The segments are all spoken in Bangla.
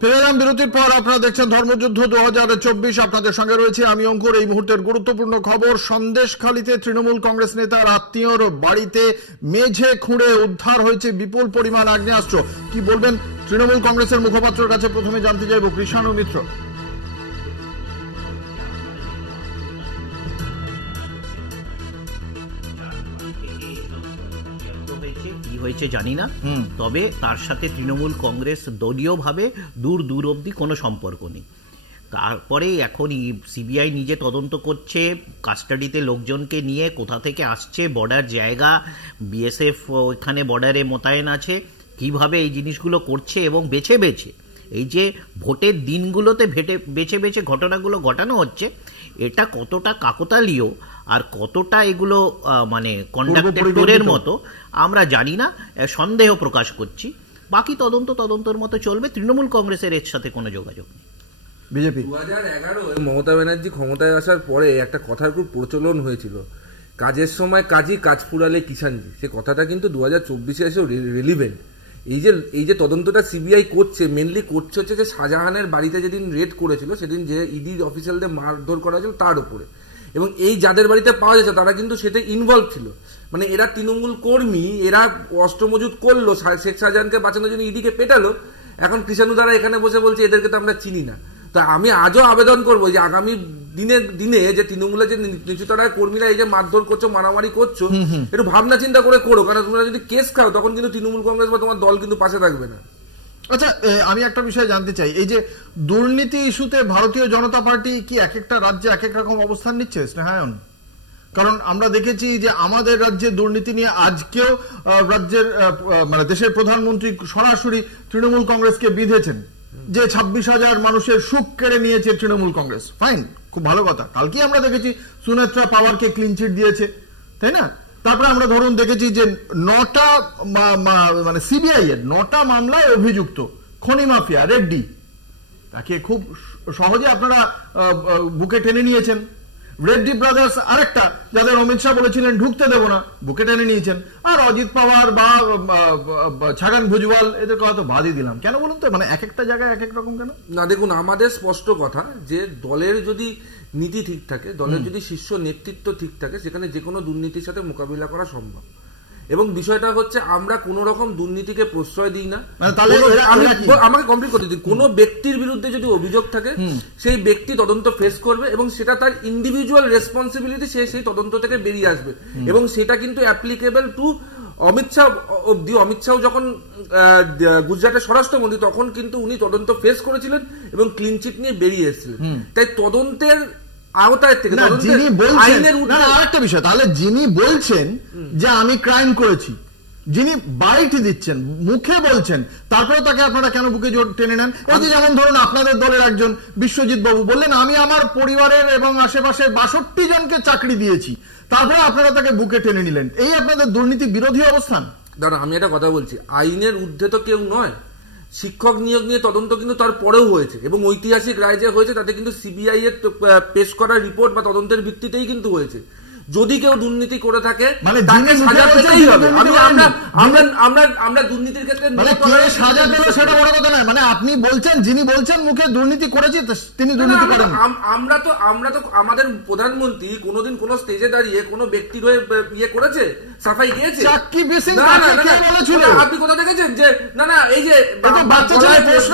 ফিরে এলাম বিরতির পর। আপনারা দেখছেন ধর্মযুদ্ধ 2024। আপনাদের সঙ্গে রয়েছে আমি অঙ্কুর। এই মুহূর্তের গুরুত্বপূর্ণ খবর, সন্দেশখালীতে তৃণমূল কংগ্রেস নেতার আত্মীয়র বাড়িতে মেঝে খুঁড়ে উদ্ধার হয়েছে বিপুল পরিমাণ আগ্নেয়াস্ত্র। কি বলবেন তৃণমূল কংগ্রেসের মুখপাত্রের কাছে প্রথমে জানতে চাইব কৃষাণু মিত্র। হয়েছে জানি না, তবে তার সাথে তৃণমূল কংগ্রেস দলীয়ভাবে দূর অবধি কোনো সম্পর্ক নেই। তারপরে এখন সিবিআই নিজে তদন্ত করছে, কাস্টাডিতে লোকজনকে নিয়ে কোথা থেকে আসছে, বর্ডার জায়গা, বিএসএফ ওইখানে বর্ডারে মোতায়েন আছে, কিভাবে এই জিনিসগুলো করছে এবং বেছে বেছে এই যে ভোটের দিনগুলোতে বেছে বেছে ঘটনাগুলো ঘটানো হচ্ছে, এটা কতটা কাকতালীয় আর কতটা এগুলো মানে কন্ডাক্টের মতো আমরা জানি না, সন্দেহ প্রকাশ করছি। বাকি তদন্তের মতো চলবে। তৃণমূল কংগ্রেসের এর সাথে কোনো যোগাযোগ নেই। বিজেপি 2011 মমতা ব্যানার্জি ক্ষমতায় আসার পরে একটা কথার খুব প্রচলন হয়েছিল, কাজের সময় কাজী, কাজ ফুরালে কিষাণজি। সে কথাটা কিন্তু 2024-এ এসেও রেলিভেন্ট। এই যে তদন্তটা সিবিআই করছে, মেনলি করছে হচ্ছে যে শাহজাহানের বাড়িতে যেদিন রেড করেছিল সেদিন যে ইডি অফিসিয়ালদের মারধর করা হয়েছিল তার উপরে, এবং এই যাদের বাড়িতে পাওয়া যাচ্ছে তারা কিন্তু সেটা ইনভলভ ছিল। মানে এরা তৃণমূল কর্মী, এরা অস্ত্র মজুত করলো, শেখ শাহজাহানকে বাঁচানোর জন্য ইডিকে পেটালো। এখন কৃষাণু দ্বারা এখানে বসে বলছে এদেরকে তো আমরা চিনি না। তো আমি আজও আবেদন করবো যে আগামী দিনে যে তৃণমূলের যে নিচুতলায় কর্মীরা এই যে মারধর করছো, মারামারি করছো, একটু ভাবনা চিন্তা করে করো, কারণ তোমরা যদি কেস খাও তখন কিন্তু তৃণমূল কংগ্রেস বা তোমার দল কিন্তু পাশে থাকবে না। আচ্ছা, আমি একটা বিষয় জানতে চাই, এই যে দুর্নীতি ইস্যুতে ভারতীয় জনতা পার্টি কি এক একটা রাজ্যে এক এক রকম অবস্থান নিচ্ছে স্নেহায়ন? কারণ আমরা দেখেছি যে আমাদের রাজ্যে দুর্নীতি নিয়ে আজকেও রাজ্যের মানে দেশের প্রধানমন্ত্রী সরাসরি তৃণমূল কংগ্রেসকে বিঁধেছেন যে 26,000 মানুষের সুখ কেড়ে নিয়েছে তৃণমূল কংগ্রেস। ফাইন, খুব ভালো কথা। কালকে আমরা দেখেছি সুনেত্রা পাওয়ারকে ক্লিন চিট দিয়েছে, তাই না? তারপরে আমরা ধরুন দেখেছি যে 9টা মানে সিবিআই এর 9টা মামলায় অভিযুক্ত খনি মাফিয়া রেড্ডি, তাকে খুব সহজে আপনারা বুকে টেনে নিয়েছেন। রেড্ডি ব্রাদার্স আরেকটা, যাদের অমিত শাহ বলেছিলেন ঢুকতে দেব না, বুকে টেনে নিয়েছেন। আর অজিত পাওয়ার বা ছাগন ভুজওয়াল, এদের কথা তো বাদই দিলাম। কেন বলুন তো, মানে এক একটা জায়গায় এক এক রকম কেন? না দেখুন, আমাদের স্পষ্ট কথা যে দলের যদি নীতি ঠিক থাকে, দলের যদি শীর্ষ নেতৃত্ব ঠিক থাকে, সেখানে যে কোনো দুর্নীতির সাথে মোকাবিলা করা সম্ভব। এবং বিষয়টা হচ্ছে আমরা কোন রকম দুর্নীতিকে প্রশ্রয় দিই না। আমাকে কমপ্লিট করতে দিন। কোন ব্যক্তির বিরুদ্ধে যদি অভিযোগ থাকে সেই ব্যক্তি তদন্ত ফেস করবে এবং সেটা তার ইন্ডিভিজুয়াল রেসপন্সিবিলিটি, সে সেই তদন্ত থেকে বেরিয়ে আসবে। এবং সেটা কিন্তু অ্যাপ্লিকেবল টু অমিত শাহ অব্দি। অমিত শাহ যখন গুজরাটের স্বরাষ্ট্রমন্ত্রী তখন কিন্তু উনি তদন্ত ফেস করেছিলেন এবং ক্লিন চিট নিয়ে বেরিয়ে এসেছিলেন। তাই তদন্তের আওতায় থেকে আরেকটা বিষয়, তাহলে যিনি বলছেন যে আমি ক্রাইম করেছি, যিনি বাইট দিচ্ছেন, মুখে বলছেন, তারপরে তাকে আপনারা কেন বুকে টেনে নেন? এই যে যেমন ধরুন আপনাদের দলের একজন বিশ্বজিৎ বাবু বললেন আমি আমার পরিবারের এবং আশেপাশে 62 জনকে চাকরি দিয়েছি, তারপরে আপনারা তাকে বুকে টেনে নিলেন। এই আপনাদের দুর্নীতি বিরোধী অবস্থান। দাঁড়া, আমি একটা কথা বলছি, আইনের ঊর্ধ্বে তো কেউ নয়। শিক্ষক নিয়োগ নিয়ে তদন্ত কিন্তু তার পরেও হয়েছে এবং ঐতিহাসিক রায় যে হয়েছে তাতে কিন্তু সিবিআই এর পেশ করা রিপোর্ট বা তদন্তের ভিত্তিতেই কিন্তু হয়েছে। যদি কেউ দুর্নীতি করে থাকে তাকে সাজা পেতেই হবে। আমরা দুর্নীতির ক্ষেত্রে সাজা পেল সেটা বড় কথা নয়। মানে আপনি বলছেন, যিনি বলছেন মুখে দুর্নীতি করেছে তিনি দুর্নীতি করেন। আমরা তো আমাদের প্রধানমন্ত্রী কোনোদিন কোন স্টেজে দাঁড়িয়ে কোন ব্যক্তির হয়ে ইয়ে করেছে, সাফাই গিয়েছে? আপনি কোথা দেখেছেন যে না না এই যে বাচ্চা ছেলে প্রশ্ন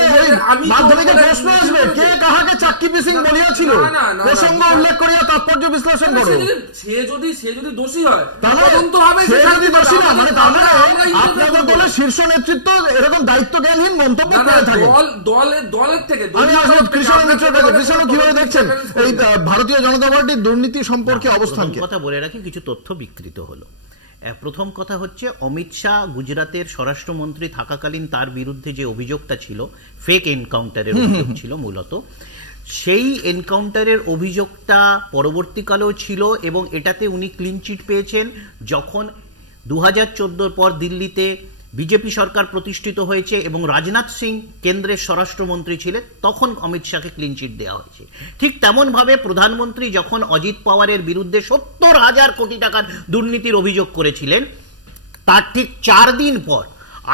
আসবে কে কাহাকে চাক্কি পিসিং বলিয়াছিল, প্রসঙ্গ উল্লেখ করিয়া তাৎপর্য বিশ্লেষণ করো। সে যদি দোষী হয় তদন্ত হবে। আপনাদের দলের শীর্ষ নেতৃত্ব এরকম দায়িত্ব জ্ঞানহীন মন্তব্য করে থাকে। দলের থেকে কিভাবে দেখছেন এই ভারতীয় জনতা পার্টির দুর্নীতি সম্পর্কে অবস্থানকে? কথা বলে রাখি, কিছু তথ্য বিকৃত হলো। প্রথম কথা হচ্ছে, অমিত শাহ গুজরাতের স্বরাষ্ট্রমন্ত্রী থাকাকালীন তার বিরুদ্ধে যে অভিযোগটা ছিল, ফেক এনকাউন্টারের অভিযোগ ছিল মূলত, সেই এনকাউন্টারের অভিযোগটা পরবর্তীকালেও ছিল এবং এটাতে উনি ক্লিন চিট পেয়েছেন। যখন 2014 পর দিল্লিতে বিজেপি সরকার প্রতিষ্ঠিত হয়েছে এবং রাজনাথ সিং কেন্দ্রের স্বরাষ্ট্রমন্ত্রী ছিলেন, তখন অমিত শাহকে ক্লিন চিট দেওয়া হয়েছে। ঠিক তেমন ভাবে প্রধানমন্ত্রী যখন অজিত পাওয়ারের বিরুদ্ধে 70,000 কোটি টাকার দুর্নীতির অভিযোগ করেছিলেন, তার ঠিক 4 দিন পর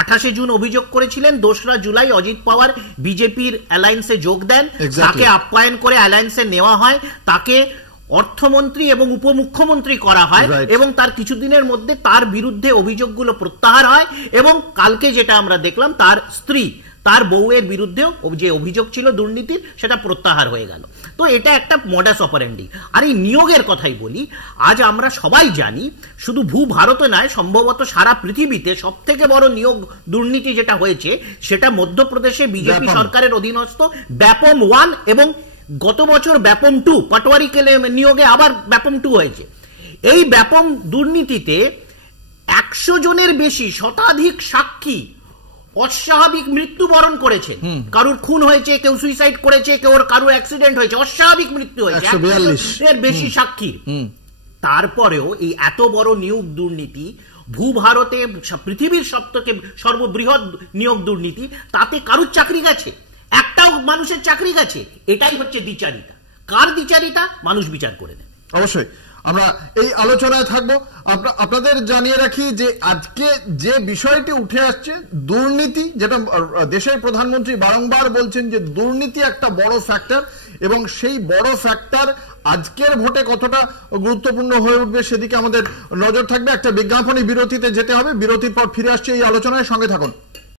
28 জুন অভিযোগ করেছিলেন, 2রা জুলাই অজিত পাওয়ার বিজেপির অ্যালায়েন্সে যোগ দেন, তাকে আপ্যায়ন করে অ্যালায়েন্সে নেওয়া হয়, তাকে অর্থমন্ত্রী এবং উপমুখ্যমন্ত্রী করা হয় এবং তার কিছুদিনের মধ্যে তার বিরুদ্ধে অভিযোগগুলো প্রত্যাহার হয় এবং কালকে যেটা আমরা দেখলাম তার স্ত্রী, তার বউয়ের বিরুদ্ধেও যে অভিযোগ ছিল দুর্নীতির সেটা প্রত্যাহার হয়ে গেল। তো এটা একটা মডাস অপারেন্ডি। আর এই নিয়োগের কথাই বলি, আজ আমরা সবাই জানি শুধু ভারতে নয়, সম্ভবত সারা পৃথিবীতে সব থেকে বড় নিয়োগ দুর্নীতি যেটা হয়েছে সেটা মধ্যপ্রদেশে বিজেপি সরকারের অধীনস্থ ব্যাপম 1 এবং গত বছর ব্যাপম 2, পাটোয়ারি নিয়োগে আবার ব্যাপম 2 হয়েছে। এই ব্যাপম দুর্নীতিতে 100 জনের বেশি শতাধিক সাক্ষী অস্বাভাবিক মৃত্যুবরণ করেছে, কারুর খুন হয়েছে, কেউ সুইসাইড করেছে, কেউ কারুর অ্যাক্সিডেন্ট হয়েছে, অস্বাভাবিক মৃত্যু হয়েছে, 142 বেশি সাক্ষীর। তারপরেও এই এত বড় নিয়োগ দুর্নীতি, ভারতে পৃথিবীর সবথেকে সর্ববৃহৎ নিয়োগ দুর্নীতি, তাতে কারুর চাকরি গেছে? একটাও মানুষের চাকরি গেছে? এটাই হচ্ছে দ্বিচারিতা। কার দ্বিচারিতা? মানুষ বিচার করে নেয়। অবশ্যই আমরা এই আলোচনায় থাকবো। আপনাদের জানিয়ে রাখি যে আজকে যে বিষয়টি উঠে আসছে দুর্নীতি, যেটা দেশের প্রধানমন্ত্রী বারংবার বলছেন যে দুর্নীতি একটা বড় ফ্যাক্টর, এবং সেই বড় ফ্যাক্টর আজকের ভোটে কতটা গুরুত্বপূর্ণ হয়ে উঠবে সেদিকে আমাদের নজর থাকবে। একটা বিজ্ঞাপনী বিরতিতে যেতে হবে, বিরতির পর ফিরে আসছে এই আলোচনায়, সঙ্গে থাকুন।